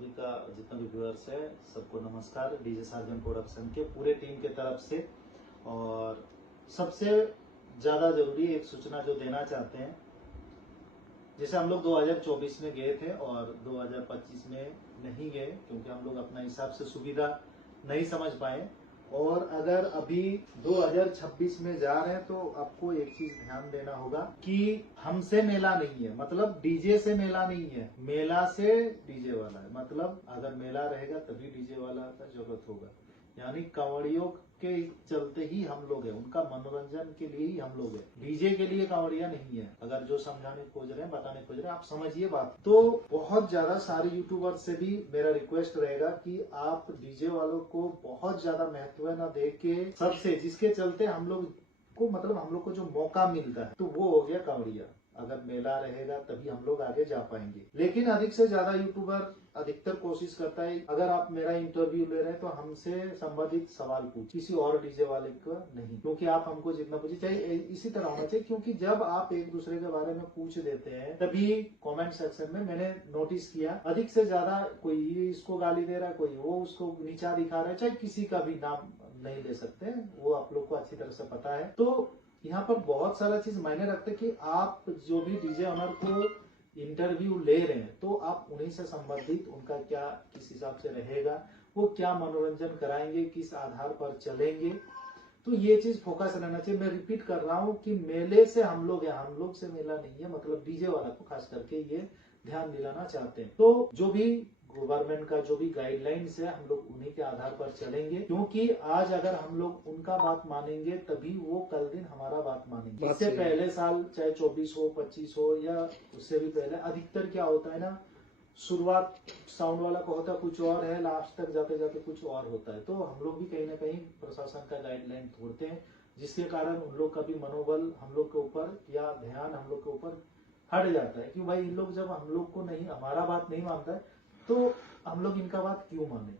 सभी का जितना भी व्यूअर्स है सबको नमस्कार डीजे सार्जन प्रोडक्शन के पूरे टीम के तरफ से। और सबसे ज़्यादा ज़रूरी एक सूचना जो देना चाहते हैं, जैसे हम लोग 2024 में गए थे और 2025 में नहीं गए क्योंकि हम लोग अपना हिसाब से सुविधा नहीं समझ पाए। और अगर अभी 2026 में जा रहे हैं तो आपको एक चीज ध्यान देना होगा कि हमसे मेला नहीं है, मतलब डीजे से मेला नहीं है, मेला से डीजे वाला है। मतलब अगर मेला रहेगा तभी डीजे वाला का जरूरत होगा, यानी कांवड़ियों के चलते ही हम लोग हैं, उनका मनोरंजन के लिए ही हम लोग हैं, डीजे के लिए कांवड़िया नहीं है। अगर जो समझाने खोज रहे हैं, बताने खोज रहे हैं, आप समझिए बात। तो बहुत ज्यादा सारे यूट्यूबर से भी मेरा रिक्वेस्ट रहेगा कि आप डीजे वालों को बहुत ज्यादा महत्व न दे के सबसे जिसके चलते हम लोग को, मतलब हम लोग को जो मौका मिलता है, तो वो हो गया कांवड़िया। अगर मेला रहेगा तभी हम लोग आगे जा पाएंगे। लेकिन अधिक से ज्यादा यूट्यूबर अधिकतर कोशिश करता है, अगर आप मेरा इंटरव्यू ले रहे हैं तो हमसे संबंधित सवाल पूछ, किसी और डीजे वाले को नहीं, क्योंकि आप हमको जितना पूछे चाहिए इसी तरह होना चाहिए। क्योंकि जब आप एक दूसरे के बारे में पूछ देते हैं तभी कमेंट सेक्शन में मैंने नोटिस किया अधिक से ज्यादा कोई इसको गाली दे रहा है, कोई वो उसको नीचा दिखा रहा है, चाहे किसी का भी नाम नहीं ले सकते, वो आप लोग को अच्छी तरह से पता है। तो यहाँ पर बहुत सारा चीज मायने रखते कि आप जो भी डीजे ऑनर को इंटरव्यू ले रहे हैं तो आप उन्हीं से संबंधित उनका क्या किस हिसाब से रहेगा, वो क्या मनोरंजन कराएंगे, किस आधार पर चलेंगे, तो ये चीज फोकस रहना चाहिए। मैं रिपीट कर रहा हूँ कि मेले से हम लोग हैं, हम लोग से मेला नहीं है, मतलब डीजे वाला को खास करके ये ध्यान दिलाना चाहते हैं। तो जो भी गवर्नमेंट का जो भी गाइडलाइंस है हम लोग उन्हीं के आधार पर चलेंगे, क्योंकि आज अगर हम लोग उनका बात मानेंगे तभी वो कल दिन हमारा बात मानेंगे। इससे पहले साल चाहे 24 हो 25 हो या उससे भी पहले, अधिकतर क्या होता है ना, शुरुआत साउंड वाला का होता कुछ और है, लास्ट तक जाते जाते कुछ और होता है। तो हम लोग भी कहीं ना कहीं प्रशासन का गाइडलाइन तोड़ते हैं, जिसके कारण उन लोग का भी मनोबल हम लोग के ऊपर या ध्यान हम लोग के ऊपर हट जाता है कि भाई इन लोग जब हम लोग को नहीं, हमारा बात नहीं मानता है तो हम लोग इनका बात क्यों माने।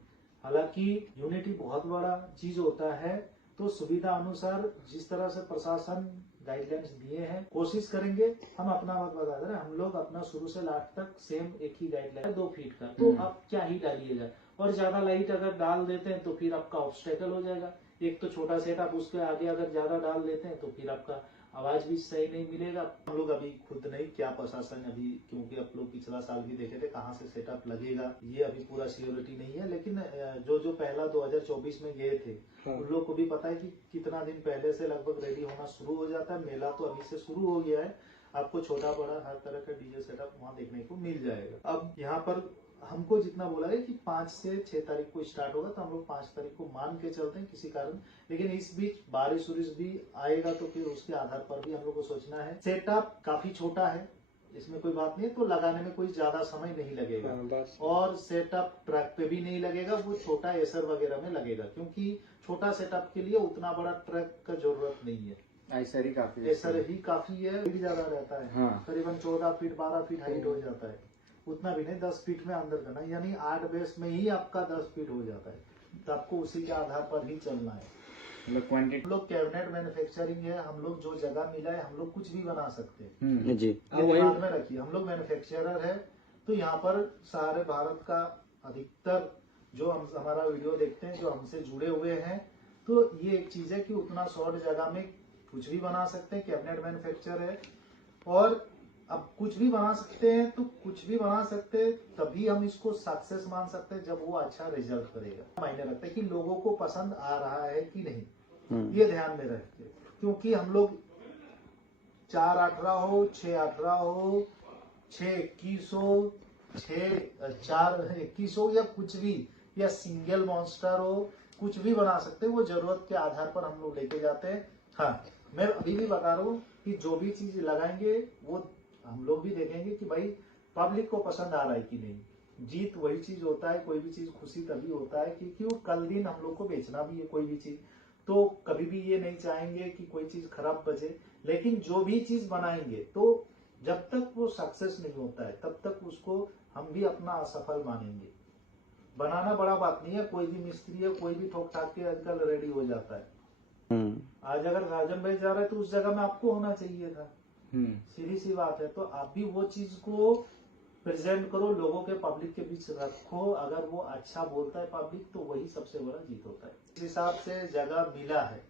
हालांकि यूनिटी बहुत बड़ा चीज होता है, तो सुविधा अनुसार जिस तरह से प्रशासन गाइडलाइंस दिए हैं कोशिश करेंगे। हम अपना बात बता रहे हैं, हम लोग अपना शुरू से लास्ट तक सेम एक ही गाइडलाइन है 2 फीट का, तो आप क्या ही डालिएगा। और ज्यादा लाइट अगर डाल देते हैं तो फिर आपका ऑब्स्टेकल हो जाएगा। एक तो छोटा सेट आप उसके आगे अगर ज्यादा डाल देते हैं तो फिर आपका आवाज भी सही नहीं मिलेगा। हम लोग अभी खुद नहीं, क्या प्रशासन अभी, क्योंकि आप लोग पिछला साल भी देखे थे कहाँ से सेटअप लगेगा ये अभी पूरा सिक्योरिटी नहीं है। लेकिन जो पहला 2024 में गए थे उन लोग को भी पता है कि कितना दिन पहले से लगभग रेडी होना शुरू हो जाता है। मेला तो अभी से शुरू हो गया है, आपको छोटा बड़ा हर तरह का डीजे सेटअप वहाँ देखने को मिल जाएगा। अब यहाँ पर हमको जितना बोला है कि 5 से 6 तारीख को स्टार्ट होगा, तो हम लोग 5 तारीख को मान के चलते हैं किसी कारण। लेकिन इस बीच बारिश उरिश भी आएगा तो फिर उसके आधार पर भी हम लोग को सोचना है। सेटअप काफी छोटा है, इसमें कोई बात नहीं है, तो लगाने में कोई ज्यादा समय नहीं लगेगा। और सेटअप ट्रैक पे भी नहीं लगेगा, वो छोटा एसर वगैरह में लगेगा, क्योंकि छोटा सेटअप के लिए उतना बड़ा ट्रैक का जरूरत नहीं है। ऐसर ही काफी है, भी ज्यादा रहता है। करीबन 14 फीट 12 फीट हाइट हो जाता है, उतना भी नहीं, 10 फीट में अंदर करना, यानी 8 बेस में ही आपका 10 फीट हो जाता है। तो आपको उसी के आधार पर ही चलना है। हम लोग कैबिनेट मैन्युफैक्चरिंग है, हम लोग जो जगह मिला है हम लोग कुछ भी बना सकते हैं जी, दिमाग में रखिए। हम लोग मैन्युफैक्चरर है, तो यहाँ पर सारे भारत का अधिकतर जो हम हमारा वीडियो देखते हैं जो हमसे जुड़े हुए हैं, तो ये एक चीज है कि उतना शॉर्ट जगह में कुछ भी बना सकते हैं। कैबिनेट मैन्युफैक्चर है और अब कुछ भी बना सकते हैं, तो कुछ भी बना सकते हैं तभी हम इसको सक्सेस मान सकते हैं जब वो अच्छा रिजल्ट करेगा। मायने रखता है कि लोगों को पसंद आ रहा है कि नहीं, ये ध्यान में रखते, क्योंकि हम लोग 4-18 हो 6-18 हो 6-21 हो 6-4-21 हो या कुछ भी, या सिंगल मॉन्स्टर हो, कुछ भी बना सकते हैं। वो जरूरत के आधार पर हम लोग लेके जाते हैं। हाँ, मैं अभी भी बता रहा हूँ कि जो भी चीज लगाएंगे वो हम लोग भी देखेंगे कि भाई पब्लिक को पसंद आ रहा है कि नहीं। जीत वही चीज होता है, कोई भी चीज खुशी तभी होता है कि वो कल दिन हम लोग को बेचना भी है कोई भी चीज, तो कभी भी ये नहीं चाहेंगे कि कोई चीज खराब बचे। लेकिन जो भी चीज बनाएंगे तो जब तक वो सक्सेस नहीं होता है तब तक उसको हम भी अपना असफल मानेंगे। बनाना बड़ा बात नहीं है, कोई भी मिस्त्री है कोई भी ठोक ठाक के आजकल रेडी हो जाता है। आज अगर राजन भाई जा रहे हैं तो उस जगह में आपको होना चाहिए था, सीधी सी बात है। तो आप भी वो चीज को प्रेजेंट करो, लोगों के पब्लिक के बीच रखो। अगर वो अच्छा बोलता है पब्लिक तो वही सबसे बड़ा जीत होता है। जिस हिसाब से जगह मिला है,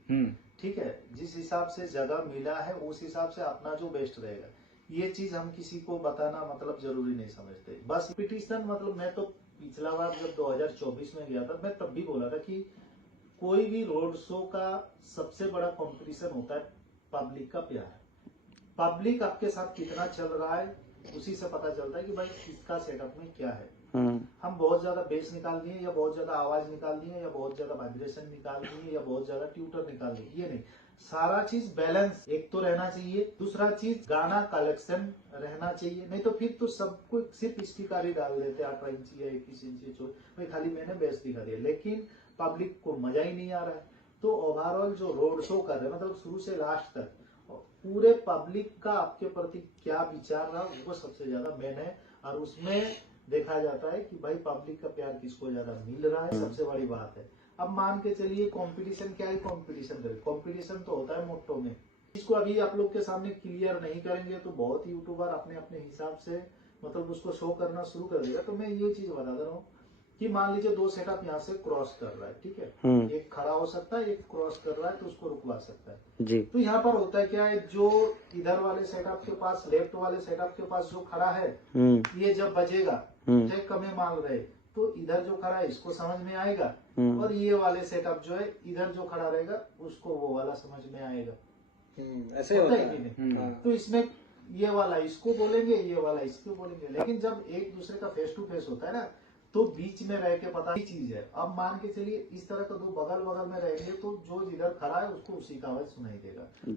ठीक है, जिस हिसाब से जगह मिला है उस हिसाब से अपना जो बेस्ट रहेगा, ये चीज हम किसी को बताना मतलब जरूरी नहीं समझते। बस पिटीशन मतलब मैं तो पिछला बार जब 2024 में गया था मैं तब भी बोला था कि कोई भी रोड शो का सबसे बड़ा कंपटीशन होता है पब्लिक का प्यार। पब्लिक आपके साथ कितना चल रहा है उसी से पता चलता है कि भाई इसका सेटअप में क्या है। हम बहुत ज्यादा बेस निकाल दिए या बहुत ज्यादा आवाज निकाल दिए या बहुत ज्यादा वाइब्रेशन निकाल दिए या बहुत ज्यादा ट्यूटर निकाल दिए, ये नहीं। सारा चीज बैलेंस एक तो रहना चाहिए, दूसरा चीज गाना कलेक्शन रहना चाहिए। नहीं तो फिर तो सबको सिर्फ स्टिकारी डाल देते 18 इंची या 21 इंची भाई खाली मैंने बेस दिखा दिया, लेकिन पब्लिक को मजा ही नहीं आ रहा है। तो ओवरऑल जो रोड शो कर रहे हैं मतलब शुरू से लास्ट तक पूरे पब्लिक का आपके प्रति क्या विचार रहा वो सबसे ज्यादा मेन है। और उसमें देखा जाता है कि भाई पब्लिक का प्यार किसको ज्यादा मिल रहा है, सबसे बड़ी बात है। अब मान के चलिए कंपटीशन क्या है, कंपटीशन करें, कंपटीशन तो होता है मोटो में। इसको अभी आप लोग के सामने क्लियर नहीं करेंगे तो बहुत यूट्यूबर अपने अपने हिसाब से मतलब उसको शो करना शुरू कर देगा। तो मैं ये चीज बता दे रहा हूँ कि मान लीजिए दो सेटअप यहाँ से क्रॉस कर रहा है, ठीक है, एक खड़ा हो सकता है, एक क्रॉस कर रहा है तो उसको रुकवा सकता है जी। तो यहाँ पर होता है क्या है, जो इधर वाले सेटअप के पास, लेफ्ट वाले सेटअप के पास जो खड़ा है ये जब बजेगा टेक कमे मांग रहे तो इधर जो खड़ा है इसको समझ में आएगा और ये वाले सेटअप जो है इधर जो खड़ा रहेगा उसको वो वाला समझ में आएगा। ऐसे होता है कि नहीं? तो इसमें ये वाला इसको बोलेंगे, ये वाला इसको बोलेंगे, लेकिन जब एक दूसरे का फेस टू फेस होता है ना तो बीच में रह के पता ही चीज है। अब मान के चलिए इस तरह का दो बगल बगल में रहेंगे तो जो जिधर खड़ा है उसको उसी का आवाज सुनाई देगा।